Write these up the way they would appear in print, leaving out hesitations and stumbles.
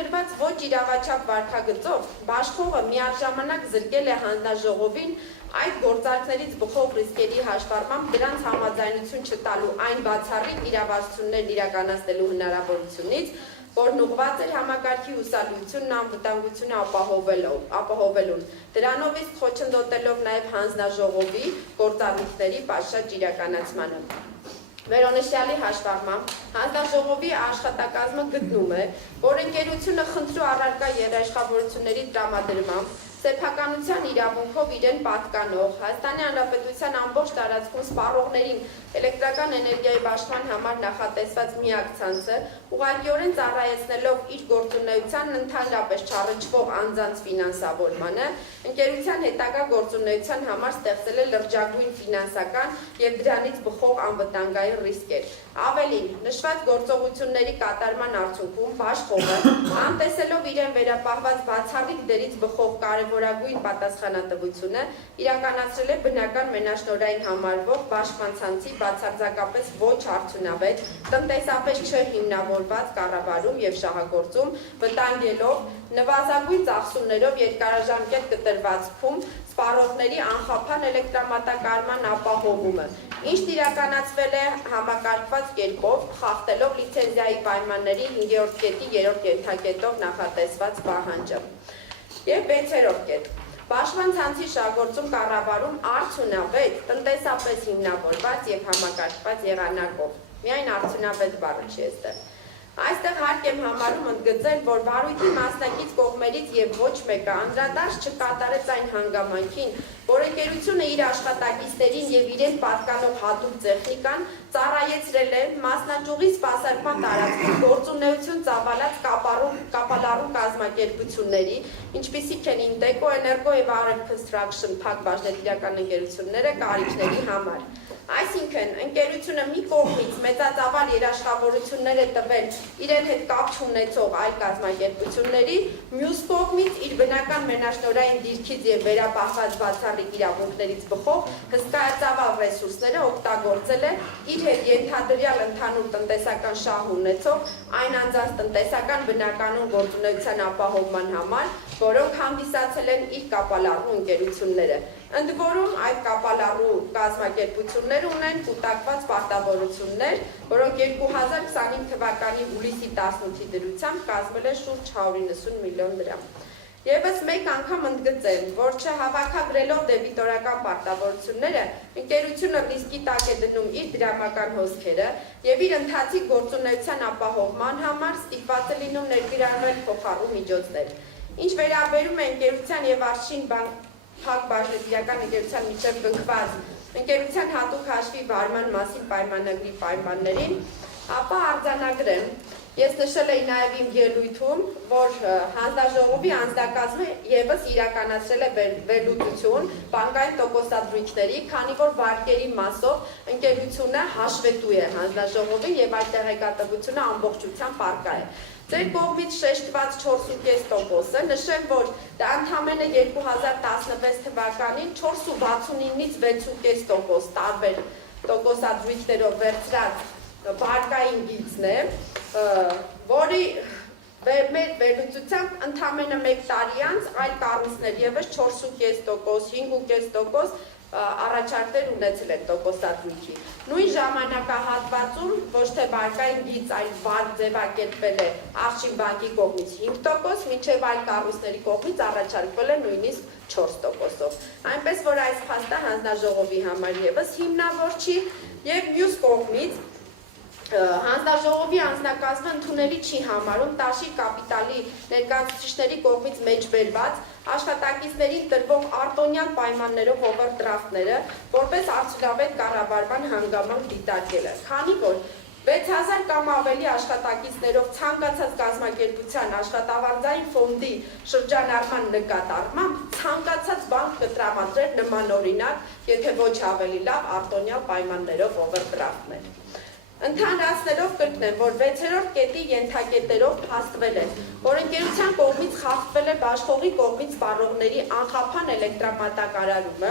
Վերագրված ոչ իրավաչափ վարքագծով Բաշխողը միաժամանակ զրկել է հանձնաժողովին այդ գործարքներից բխող ռիսկերի հաշվառմամբ դրանց համաձայնություն չտալու այն բացառիկ իրավասություններն իրականացնելու հնարավորությունից, որն ուղղված էր համակարգի հուսալիությունն անվտանգությունը ապահովելուն, դրանով իսկ խոչընդոտելով նաև հանձնաժողովի գործառույթների պատշաճ իրականացմանը։ Վերոնշյալի հաշվառմամբ հանձնաժողովի աշխատակազմը գտնում է, որ ընկերությունը խնդրու առարկա երաշխավորությունների տրամադրմամբ սեփականության իրավունքով իրեն պատկանող Հայաստանի Հանրապետության ամբողջ տարածքում սպառողներին էլեկտրական էներգիայի բաշխման համար նախատեսված միակ ցանցը ուղղակիորեն ծառայեցնելով իր գործունեությանն ընդհանրապես չառաջվող անձանց ֆինանսավորմանը, ընկերության հետագա գործունեության համար ստեղծել է լրջագույն ֆինանսական եւ դրանից բխող անվտանգային ռիսկեր։ Ավելին, նշված գործողությունների կատարման արդյունքում Բաշխողը, անտեսելով իրեն վերապահված բացառիկ դերից բխող կարևորագույն պատասխանատվությունը, իրականացրել է բնական մենաշնորհային համարվող բաշխման ցանցի բացարձակապես ոչ արդյունավետ, տնտեսապես չհիմնավորված կառավարում եւ շահագործում, վտանգելով նվազագույն ծախսումներով երկարաժամկետ կտրվածքում սպառողների անխափան էլեկտրամատակարարման ապահովումը, ինչն իրականացվել է համակարգված կերպով, խախտելով լիցենզիայի պայմանների 5-րդ կետի 3-րդ ենթակետով նախատեսված պահանջը։ Եվ 6-րդ կետ։ Բաշխման ցանցի շահագործում կառավարում արդյունավետ, տնտեսապես հիմնավորված եւ համակարգված եղանակով։ Միայն արդյունավետ բառը չի այստեղ։ Այստեղ հարկ եմ համարում ընդգծել, որ վարույթի մասնակից կողմերից եւ ոչ մեկը անդրադարձ չկատարեց այն հանգամանքին, որ ընկերությունը իր աշխատակիցներին եւ իրեն պատկանող հատուկ տեխնիկան ծառայեցրել է մասնաճյուղի սպասարկման տարածքում գործունեություն ծավալած կապալառու կազմակերպությունների, ինչպիսիք են Ինտեկո, Էներգո եւ Արև Construction փակ բաժնետիրական ընկերությունները կարիքների համար։ Այսինքն, ընկերությունը մի կողմից մեծածավալ երաշխավորություններ է տվել իրեն հետ կապ չունեցող այլ կազմակերպությունների, մյուս կողմից իր բնական մենաշնորհային դիրքից եւ վերապահված բացառիկ իրավունքներից բխող հսկայածավալ ռեսուրսները օգտագործել է իր հետ ենթադրյալ ընդհանուր տնտեսական շահ ունեցող այն անձանց տնտեսական բնականon գործունեության ապահովման համար, որոնք հանդիսացել են իր կապալառու ընկերությունները։ Ընդ որում այդ կապալառու կազմակերպությունները ունեն կուտակված պարտավորություններ, որոնք 2025 թվականի հուլիսի 18-ի դրությամբ կազմել է շուրջ 190 միլիոն դրամ։ Եվս մեկ անգամ ընդգծեմ, որ չհավաքագրելով դեբիտորական պարտավորությունները, ընկերությունը ռիսկի տակ է դնում իր դրամական հոսքերը եւ իր ընթացիկ գործունեության ապահովման համար ստիպված է լինում ներգրավել փոխառու միջոցներ։ Ինչ վերաբերում է ընկերության եւ Արշին փակ բաժնետիրական ընկերության միջև կնքված ընկերության հատուկ հաշվի վարման մասին պայմանագրի պայմաններին, ապա արձանագրեմ, ես նշել էի նաև իմ ելույթում, որ հանձնաժողովի անձնակազմը եւս իրականացրել է վերլուծություն բանկային տոկոսադրույքների, քանի որ վարկերի մասով ընկերությունը հաշվետու է հանձնաժողովին եւ այդ տեղեկատվությունը ամբողջությամբ առկա է։ Ձեր կողմից շեշտված 4,5%-ը, նշեմ, որ դա ընդամենը 2016 թվականին 4,69-ից 6,5% տարբեր տոկոսադրույքներով վերցրած վարկային գիծն է, որի մեր վերլուծությամբ ընդամենը 1 տարի անց այլ կառույցներ եւս 4,5%, 5,5% առաջարկներ ունեցել են տոկոսադրույքի։ Նույն ժամանակահատվածում ոչ թե վարկային գիծ, այլ վարկ ձևակերպվել է Արշին բանկի կողմից 5%, մինչև այլ կառույցների կողմից առաջարկվել է նույնիսկ 4%-ով։ Այնպես որ այս փաստը հանձնաժողովի համար եւս հիմնավոր չի եւ մյուս կողմից հանձնաժողովի անձնակազմը ընդունելի չի համարում տաշիր կապիտալի ներկայացուցիչների կողմից մեջբերված աշխատակիցներին տրվող արտոնյալ պայմաններով օվերդրաֆտները որպես արդյունավետ կառավարման հանգամանք դիտարկելը, քանի որ 6000 կամ ավելի աշխատակիցներով ցանկացած կազմակերպության աշխատավարձային ֆոնդի շրջանառման նկատառմամբ ցանկացած բանկ կտրամադրեր նմանօրինակ, եթե ոչ ավելի լավ արտոնյալ պայմաններով օվերդրաֆտներ։ Ընդհանրացնելով կրկնեմ, որ 6-րդ կետի ենթակետերով փաստվել է, որ ընկերության կողմից խախտվել է Բաշխողի կողմից սպառողների անխափան էլեկտրամատակարարումը,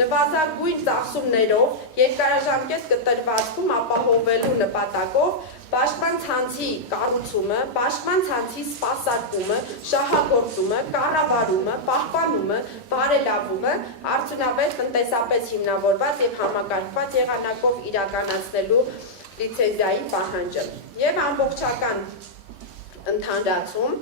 նվազագույն ծախսումներով երկարաժամկետ կտրվածքում ապահովելու նպատակով Պաշտպան ցանցի կառուցումը, պաշտպան ցանցի սպասարկումը, շահագործումը, կառավարումը, պահպանումը, բարելավումը արդյունավետ տնտեսապես հիմնավորված եւ համակարգված եղանակով իրականացնելու լիցենզիայի պահանջը եւ ամբողջական ընդհանրացում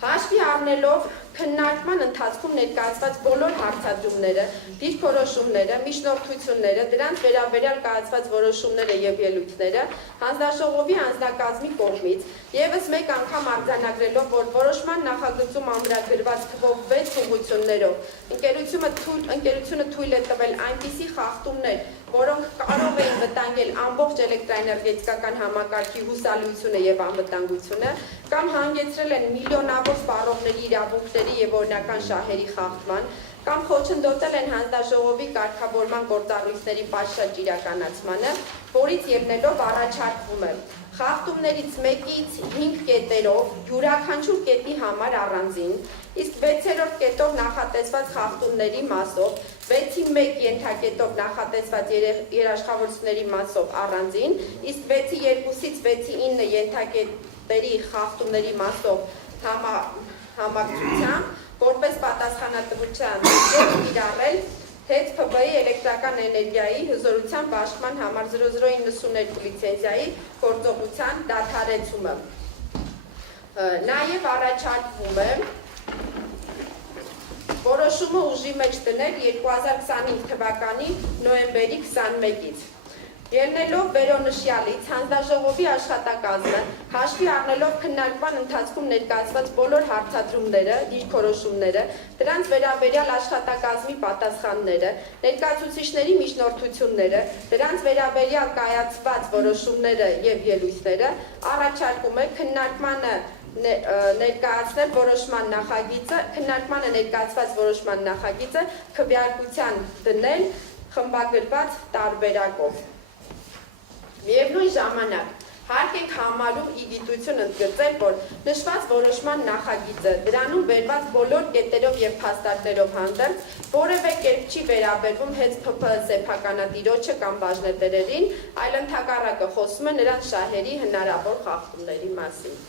հաշվի առնելով քննարկման ընթացքում ներկայացված բոլոր հարցադրումները, դիրքորոշումները, միջնորդությունները, դրանց վերաբերյալ կայացված որոշումները եւ ելույթները հանձնաժողովի անձնակազմի կողմից եւս մեկ անգամ արձանագրելով, որ որոշման նախագծում ամրագրված թվով 6 ուղղություններով ընկերությունը թույլ է տվել այնպիսի խախտումներ, որոնք կարող էին վտանգել ամբողջ էլեկտրաէներգետիկական համակարգի հուսալիությունը եւ անվտանգությունը, կամ հանգեցրել են միլիոնավոր սպառողների իրավունքների եւ օրինական շահերի խախտման, կամ խոչընդոտել են հանձնաժողովի կարգավորման գործառույթների պատշաճ իրականացմանը, որից ելնելով առաջարկվում է խախտումներից 1-ից 5 կետերով յուրաքանչյուր կետի համար առանձին, իսկ 6-րդ կետով նախատեսված խախտումների մասով 6-ի 1 ենթակետով նախատեսված երաշխավորությունների մասով առանձին, իսկ 6-ի 2-ից 6-ի 9 ենթակետերի խախտումների մասով համակցությամբ, որպես պատասխանատվության եւ կիրառել հետ ՓԲ-ի էլեկտրական էներգիայի հզորության պաշտպան համար 0092 լիցենզիայի գործողության դադարեցումը։ Նաեւ առաջարկվում է որոշումը ուժի մեջ դնել 2025 թվականի նոյեմբերի 21-ից։ Ելնելով վերոնշյալից հանձնաժողովի աշխատակազմը հաշվի առնելով քննարկման ընթացքում ներկայացված բոլոր հարցադրումները, դիրքորոշումները, դրանց վերաբերյալ աշխատակազմի պատասխանները, ներկայացուցիչների միջնորդությունները, դրանց վերաբերյալ կայացված որոշումները եւ ելույթները, առաջարկում է քննարկմանը ներկայացնել որոշման նախագիծը, քննարկմանը ներկայացված որոշման նախագիծը քվեարկության դնել խմբագրված տարբերակով։ Միևնույն ժամանակ հարկ ենք համարում ի գիտություն ընդգծել, որ նշված որոշման նախագիծը դրանում վերված բոլոր կետերով եւ փաստարկներով հանդերձ որևէ կերպ չի վերաբերվում հենց ՓՓ սեփականատիրոջը կամ բաժնետերերին, այլ ընդհակառակը խոսում է նրանց շահերի հնարավոր խախտումների մասին։